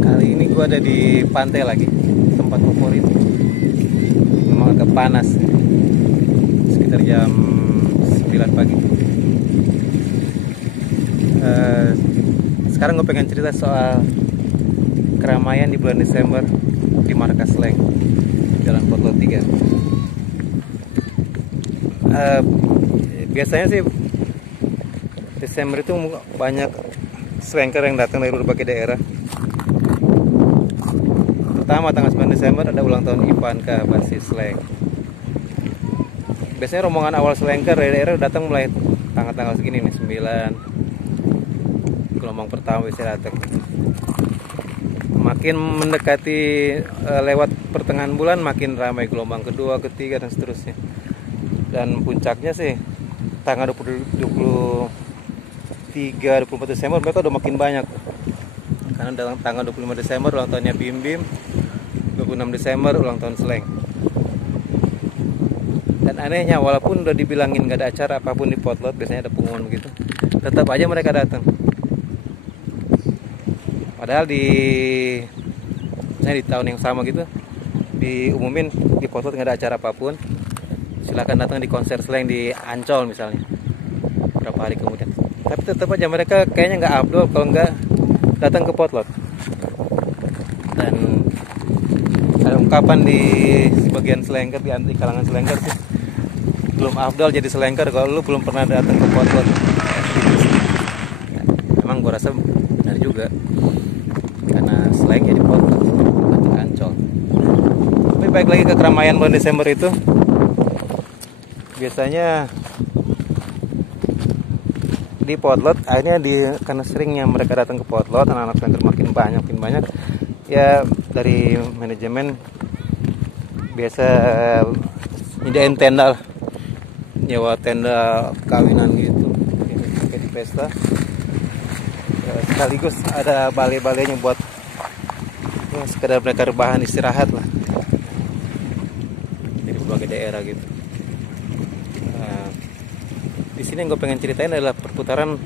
Kali ini gue ada di pantai lagi, tempat favorit. Memang agak panas, sekitar jam 9 pagi. Sekarang gue pengen cerita soal keramaian di bulan Desember di Markas Slank, Jalan Potlot 3. Biasanya sih Desember itu banyak slanker yang datang dari berbagai daerah. Pertama tanggal 9 Desember ada ulang tahun Ivanka Basis Slank. Biasanya rombongan awal slanker dari daerah datang mulai tanggal-tanggal segini nih, 9. Gelombang pertama bisa datang. Makin mendekati lewat pertengahan bulan makin ramai gelombang kedua, ketiga dan seterusnya. Dan puncaknya sih tanggal 23, 24 Desember mereka udah makin banyak. Karena dalam tanggal 25 Desember ulang tahunnya Bim Bim, 26 Desember ulang tahun Slank. Dan anehnya walaupun udah dibilangin gak ada acara apapun di Potlot, biasanya ada pengumuman begitu, tetap aja mereka datang. Padahal misalnya di tahun yang sama gitu diumumin di Potlot nggak ada acara apapun, silakan datang di konser Slank di Ancol misalnya berapa hari kemudian. Tapi tetap aja mereka kayaknya nggak abdol kalau nggak datang ke Potlot. Dan ada ungkapan di sebagian slanker, di kalangan slanker sih, belum afdol jadi slanker kalau lu belum pernah datang ke Potlot. Emang gue rasa benar juga, karena Slank jadi Potlot atau Ancol. Tapi baik lagi ke keramaian bulan Desember itu, biasanya di Potlot akhirnya karena seringnya mereka datang ke Potlot, anak-anak slanker makin banyak ya. Dari manajemen biasa nyediain tenda lah, nyewa tenda kawinan gitu kayak di pesta ya, sekaligus ada balai-balainya buat ya, sekedar mereka rebahan istirahat lah di berbagai daerah gitu. Di sini yang gue pengen ceritain adalah perputaran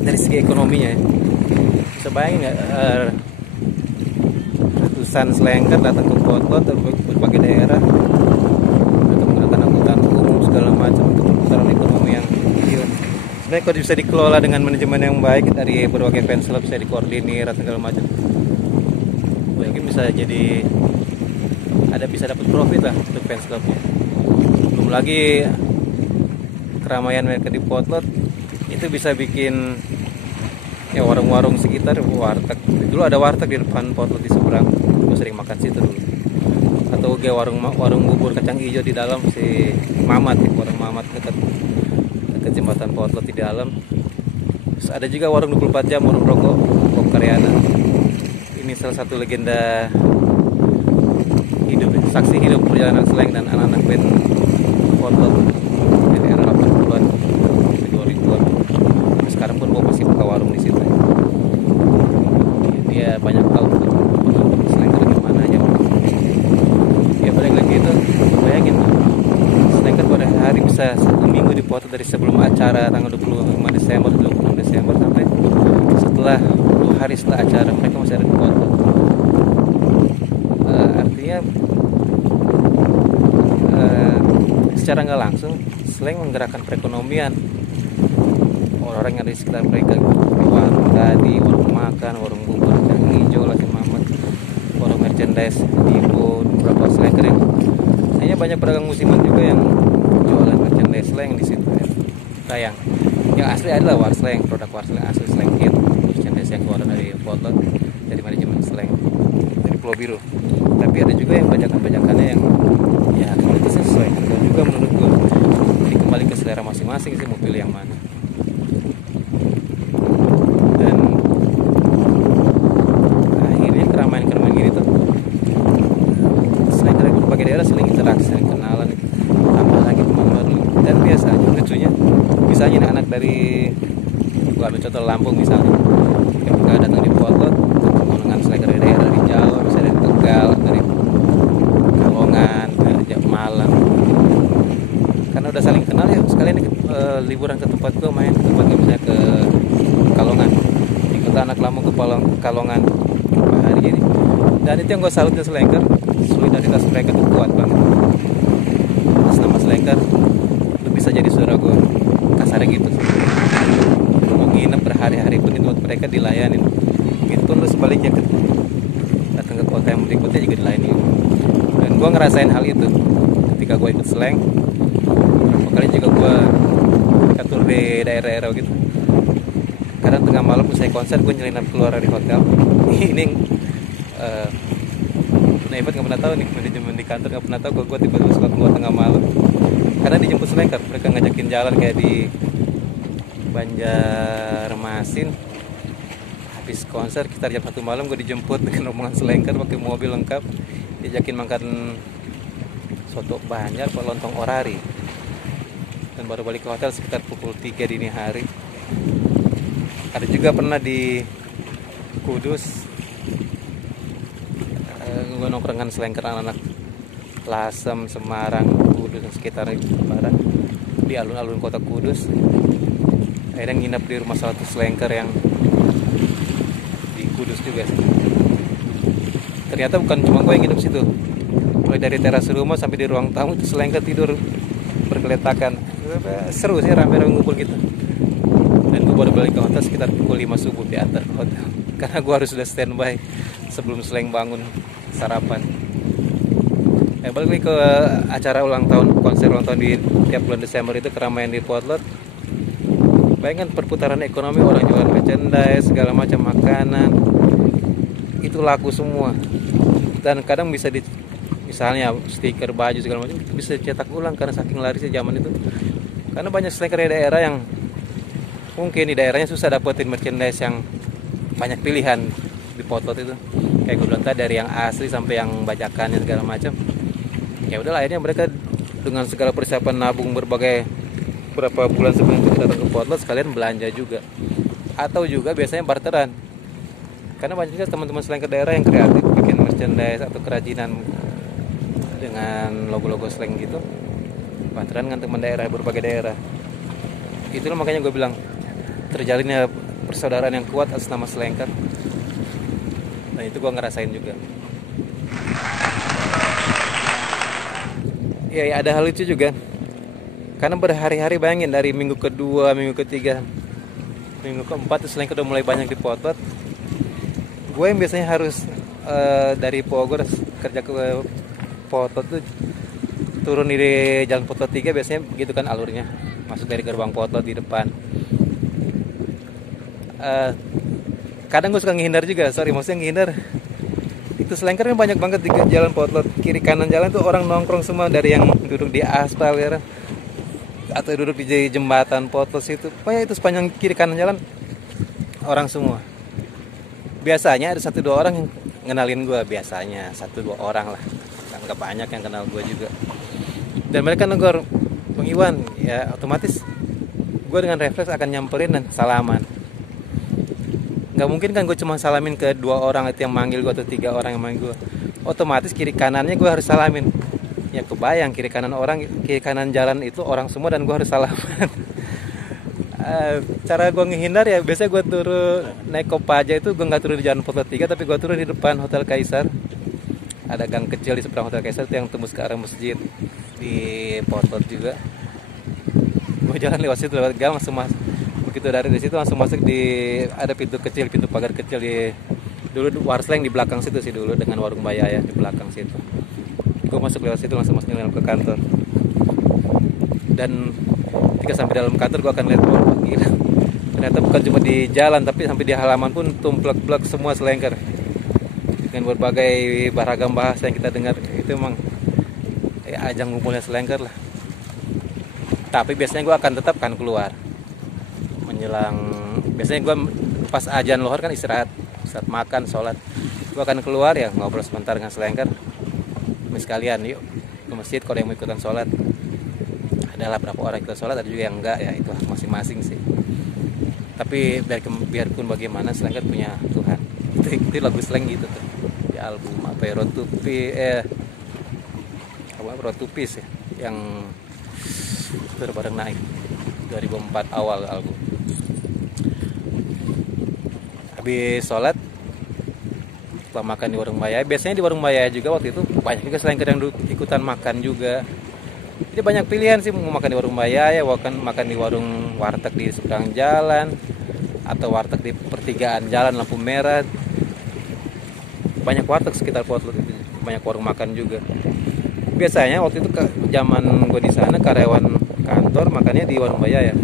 dari segi ekonominya. Bisa bayangin nggak, ratusan slanker datang ke Potlot dari berbagai daerah atau menggunakan angkutan umum segala macam untuk perputaran ekonomi yang kecil. Sebenarnya kalau bisa dikelola dengan manajemen yang baik dari berbagai fans club, bisa dikoordinir atau segala macam, mungkin bisa jadi bisa dapat profit lah untuk fans clubnya. Belum lagi keramaian mereka di Potlot itu bisa bikin ya warung-warung sekitar, warteg. Dulu ada warteg di depan Potlot di seberang, gue sering makan situ dulu. Atau kayak warung bubur kacang hijau di dalam, si Mamat ya, warung Mamat dekat jembatan Potlot di dalam. Terus ada juga warung 24 jam, warung rokok Pom Karyana. Ini salah satu legenda hidup, saksi hidup perjalanan Slank dan anak-anak band Potlot dari era 80-an ke 2000-an. Sekarang pun gue masih buka warung di situ. Dia banyak tahu slanker gimana aja orang. Ya balik lagi itu, bayangin slanker pada hari bisa 1 minggu di Potlot, dari sebelum acara tanggal 25 Desember, 26 Desember sampai setelah 2 hari setelah acara mereka masih ada di Potlot. Artinya secara nggak langsung Slank menggerakkan perekonomian orang-orang yang ada di sekitar mereka, warung tadi, warung makan, warung bubur kacang hijau, Latin Mamat, warung merchandise, Ibu, beberapa slanker yang hanya banyak pedagang musiman juga yang jualan merchandise Slank di situ ya. Sayang, yang asli adalah Warslank, produk Warslank asli Slank Kit, merchandise yang keluar dari Potlot, dari manajemen Slank, dari Pulau Biru. Tapi ada juga yang bajakan-bajakannya yang ya kualitasnya sesuai harga juga menurut gue. Jadi kembali ke selera masing-masing sih mau pilih yang mana. Dan akhirnya keramaian gini tuh selain dari berbagai daerah saling interaksi, saling kenalan, tambah lagi teman baru. Dan biasanya lucunya misalnya anak dari, gua ambil contoh Lampung misalnya, ketika datang di Potlot ketemu dengan slanker dari daerah di Jawa, bisa dari Tegal, dari Kalongan, dari Malang, karena udah saling kenal ya sekalian liburan ke tempat gue, main ke tempat gue, misalnya ke Kalongan, ikut anak Lampung ke Kalongan hari ini. Dan itu yang gue salut di Selengker, solidaritas mereka tuh kuat banget. Atas nama Selengker lu bisa jadi saudara gue, kasarnya gitu. Mau nginep berhari-hari pun itu buat mereka dilayanin. Begitu pun lu sebaliknya datang ke kota yang berikutnya juga dilayani. Dan gue ngerasain hal itu ketika gue ikut Seleng. Beberapa kali juga gue atur di daerah-daerah gitu. Kadang tengah malam usai konser gue nyelinap keluar dari hotel. Ini Ivan nggak pernah tahu nih, manajemen di kantor nggak pernah tahu gue tiba-tiba suka keluar tengah malam. Karena dijemput Selengker, mereka ngajakin jalan kayak di Banjarmasin. Habis konser sekitar jam 1 malam gue dijemput dengan rombongan Selengker pakai mobil lengkap, diajakin makan soto Banjar atau lontong orari. Dan baru balik ke hotel sekitar pukul 3 dini hari. Ada juga pernah di Kudus, gue nongkrongan Selengker anak-anak Lasem, Semarang, Kudus dan sekitar barat di alun-alun kota Kudus. Akhirnya nginep di rumah salah satu Selengker yang di Kudus juga sih. Ternyata bukan cuma gue yang nginep situ, mulai dari teras rumah sampai di ruang tamu itu Selengker tidur bergeletakan. Seru sih, rame-rame ngumpul gitu. Dan gue baru balik ke hotel sekitar pukul 5 subuh diantar ke hotel karena gue harus sudah standby sebelum Seleng bangun sarapan. Balik lagi ke acara ulang tahun, konser ulang tahun di tiap bulan Desember itu, keramaian di Potlot. Bayangkan perputaran ekonomi, orang jualan merchandise, segala macam makanan itu laku semua. Dan kadang bisa misalnya stiker, baju segala macam bisa cetak ulang karena saking larisnya zaman itu. Karena banyak Selengker di daerah yang mungkin di daerahnya susah dapetin merchandise yang banyak pilihan di Potlot itu. Kayak gue bilang tadi, dari yang asli sampai yang bajakannya segala macam. Ya udahlah, akhirnya mereka dengan segala persiapan nabung berapa bulan sebelum itu datang ke Potlot sekalian belanja juga. Atau juga biasanya barteran. Karena banyak juga teman-teman Selengker daerah yang kreatif bikin merchandise atau kerajinan dengan logo-logo Seleng gitu. Barteran dengan teman daerah, berbagai daerah. Itulah makanya gue bilang terjalinnya persaudaraan yang kuat atas nama Selengker. Nah itu gue ngerasain juga. Ya ada hal lucu juga. Karena berhari-hari, bayangin dari minggu kedua, minggu ketiga, minggu keempat tuh Selengker udah mulai banyak di Potlot. Gue yang biasanya harus dari Bogor kerja ke Potlot tuh turun di Jalan Potlot 3, biasanya begitu kan alurnya. Masuk dari gerbang Potlot di depan. Kadang gue suka menghindar juga, maksudnya menghindar. Itu Selengker kan banyak banget di Jalan Potlot. Kiri kanan jalan tuh orang nongkrong semua, dari yang duduk di aspal ya, atau duduk di jembatan Potlot situ. Pokoknya itu sepanjang kiri kanan jalan orang semua. Biasanya ada 1-2 orang yang ngenalin gue, biasanya 1-2 orang lah, nggak banyak yang kenal gue juga. Dan mereka negor, Bang Iwan, ya otomatis gue dengan refleks akan nyamperin dan salaman. Nggak mungkin kan gue cuma salamin ke 2 orang itu yang manggil gue, atau 3 orang yang manggil gue. Otomatis kiri kanannya gue harus salamin. Ya kebayang, kiri kanan jalan itu orang semua dan gue harus salaman. Cara gue ngehindar ya biasanya gue turun naik Kopaja itu, gue nggak turun di Jalan Potlot 3, tapi gue turun di depan Hotel Kaisar. Ada gang kecil di seberang Hotel Kaisar itu yang tembus ke arah masjid di Potlot juga. Gue jalan lewat situ, lewat gang langsung masuk. Begitu dari situ langsung masuk ada pintu kecil, pintu pagar kecil dulu Warsleng di belakang situ sih dulu, dengan warung Bayaya di belakang situ. Gue masuk lewat situ langsung masuk ke kantor. Dan ketika sampai dalam kantor gue akan lihat, gila, ternyata bukan cuma di jalan tapi sampai di halaman pun tumplek-plek semua Selengker dengan berbagai beragam bahasa yang kita dengar. Itu emang ajang ngumpulnya Selengker lah. Tapi biasanya gue akan tetap keluar menjelang, biasanya gue pas azan lohor kan istirahat makan, sholat, gue akan keluar ya ngobrol sebentar dengan Selengker. Sekalian yuk ke masjid kalau yang mau ikutan sholat. Adalah berapa orang ikut sholat, ada juga yang enggak, ya itu masing-masing sih. Tapi biarpun bagaimana Selengker punya Tuhan. Itu lagu Seleng gitu tuh di album apa ya, Road to Peace ya, yang bareng naik 2004 awal album. habis sholat kita makan di warung Bayaya. Biasanya di warung Bayaya juga waktu itu banyak juga selengker yang ikutan makan juga. Jadi banyak pilihan sih, mau makan di warung Bayaya, makan di warung warteg di seberang jalan, atau warteg di pertigaan jalan lampu merah. Banyak warteg sekitar Potlot itu, banyak warung makan juga. Biasanya waktu itu zaman gue di sana karyawan kantor makannya di warung Bayaya.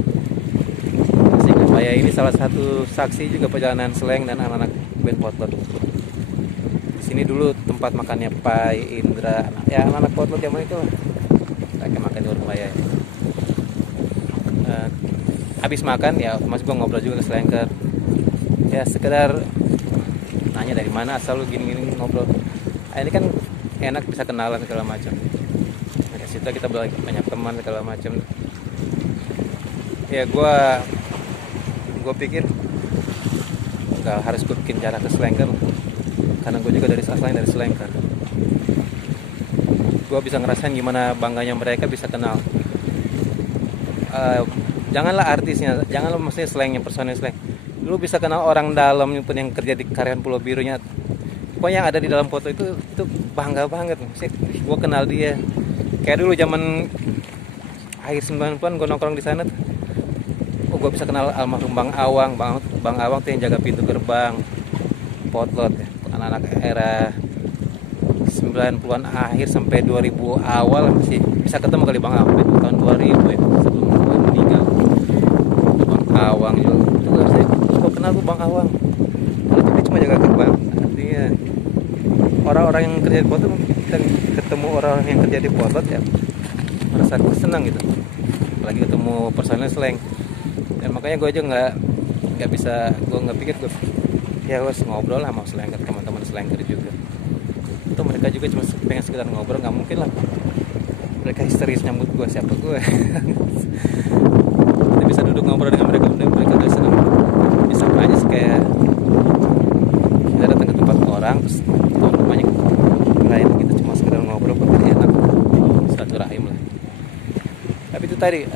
Asik, Bayaya ini salah satu saksi juga perjalanan Sleng dan anak-anak band Potlot. Di sini dulu tempat makannya Pak Indra, ya anak-anak Potlot zaman itu lah. Mereka makan di warung Bayaya. Habis makan ya mas gue ngobrol juga ke Slengker. Ya sekedar nanya dari mana asal lu gini-gini ngobrol. Ini kan enak bisa kenalan segala macam. Dari situ kita banyak teman segala macam. Ya gue pikir nggak harus gue bikin jarak ke Slengker, karena gue juga dari asalnya dari Slengker. Gue bisa ngerasain gimana bangganya mereka bisa kenal. Janganlah artisnya, janganlah maksudnya slangnya, personil slang. Lu bisa kenal orang dalam pun yang kerja di karyawan Pulau Birunya. Pokoknya yang ada di dalam foto itu bangga banget. Gue kenal dia. Kayak dulu zaman akhir 90-an gue nongkrong di sana tuh. Oh, gue bisa kenal almarhum Bang Awang. Bang Awang tuh yang jaga pintu gerbang Potlot ya. Anak-anak era 90-an akhir sampai 2000 awal masih bisa ketemu kali Bang Awang tahun 2000 ya, sebelum gue meninggal. Bang Awang juga saya suka kenal tuh Bang Awang. Kalau dia cuma jaga gerbang. Artinya orang-orang yang kerja di Potlot, kita ketemu orang yang kerja di Potlot ya merasa senang gitu. Apalagi ketemu personil slang. Dan makanya gue aja nggak bisa, gue nggak pikir gue ya harus ngobrol lah sama Slengker, teman-teman Slengker juga. Itu mereka juga cuma pengen sekedar ngobrol, nggak mungkin lah mereka histeris nyambut gue, siapa gue. Kita bisa duduk ngobrol dengan mereka udah senang. Bisa aja sih kayak kita datang ke tempat orang terus tuan rumahnya lain kita cuma sekedar ngobrol, berarti enak, satu rahim lah. Tapi itu tadi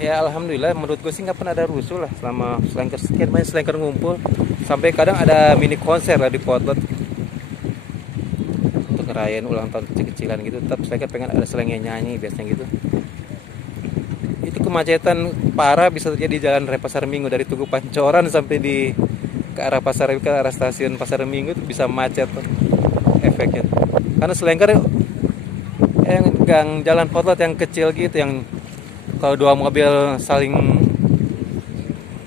ya alhamdulillah menurut gue sih nggak pernah ada rusuh lah selama Slengker, sekian banyak Slengker ngumpul. Sampai kadang ada mini konser lah di Potlot untuk ngerayain ulang tahun kecil-kecilan gitu. Tetap Slengker pengen ada slangnya nyanyi biasanya gitu. Itu kemacetan parah bisa terjadi di Jalan Raya Pasar Minggu dari Tugu Pancoran sampai ke arah stasiun Pasar Minggu itu bisa macet tuh, efeknya. Karena Slengker yang gang Jalan Potlot yang kecil gitu, yang kalau dua mobil saling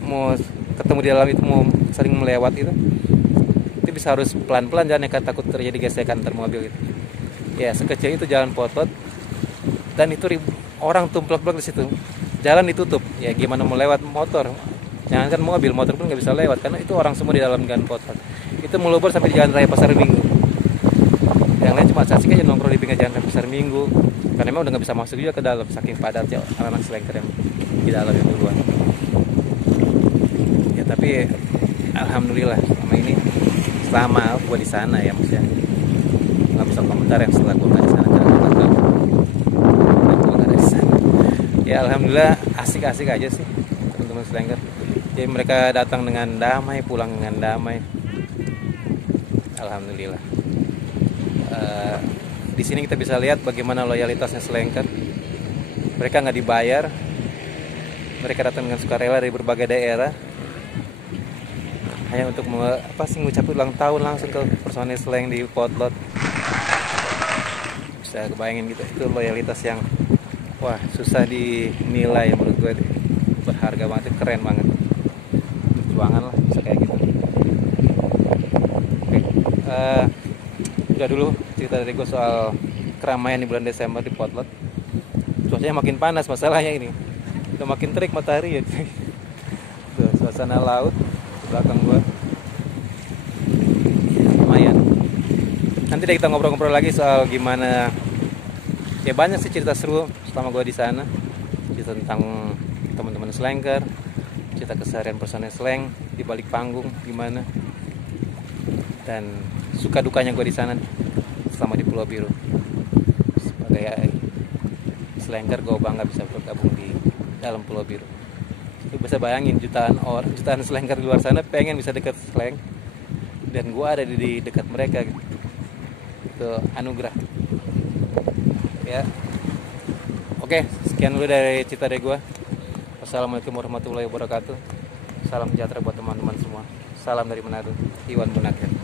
mau ketemu di dalam itu, mau saling melewat itu bisa harus pelan-pelan jalannya, kan takut terjadi gesekan antar mobil gitu. Ya sekecil itu Jalan Potlot, dan itu orang tumplek-plek di situ. Jalan ditutup, ya gimana mau lewat motor? Jangan kan motor pun nggak bisa lewat karena itu orang semua di dalam Jalan Potlot. Itu meluber sampai di Jalan Raya Pasar Minggu. Yang lain cuma saksi aja nongkrong di pinggir Jalan Raya Pasar Minggu. Karena memang udah nggak bisa masuk juga ke dalam saking padatnya anak-anak Slengker yang di dalam yang duluan. Ya tapi alhamdulillah selama gue di sana ya maksudnya nggak bisa komentar yang setelah gue nggak di sana karena gue nggak di sana. Ya alhamdulillah asik-asik aja sih teman-teman Slengker. Jadi mereka datang dengan damai, pulang dengan damai. Alhamdulillah. Di sini kita bisa lihat bagaimana loyalitasnya Slengker. Mereka nggak dibayar, mereka datang dengan sukarela dari berbagai daerah hanya untuk mengucapkan ulang tahun langsung ke personil slang di Potlot. Bisa kebayangin gitu, itu loyalitas yang wah susah dinilai menurut gue, berharga banget, keren banget. Perjuangan lah bisa kayak gitu. Oke. Udah dulu cerita dari gue soal keramaian di bulan Desember di Potlot. Cuacanya makin panas masalahnya ini. Udah makin terik matahari ya. Tuh, suasana laut di belakang gue. Lumayan. Nanti deh kita ngobrol-ngobrol lagi soal gimana. Ya banyak sih cerita seru selama gue di sana. Cerita tentang teman-teman Slengker, cerita keseharian personel slang di balik panggung gimana. Dan suka dukanya gue di sana selama di Pulau Biru. Sebagai Slengker gue bangga bisa bergabung di dalam Pulau Biru. Lu bisa bayangin jutaan selengker di luar sana pengen bisa dekat seleng, dan gua ada di dekat mereka gitu. Itu anugerah ya. Oke, sekian dulu dari cerita dari gua. Wassalamualaikum warahmatullahi wabarakatuh. Salam sejahtera buat teman-teman semua. Salam dari Manado, Iwan Munakir.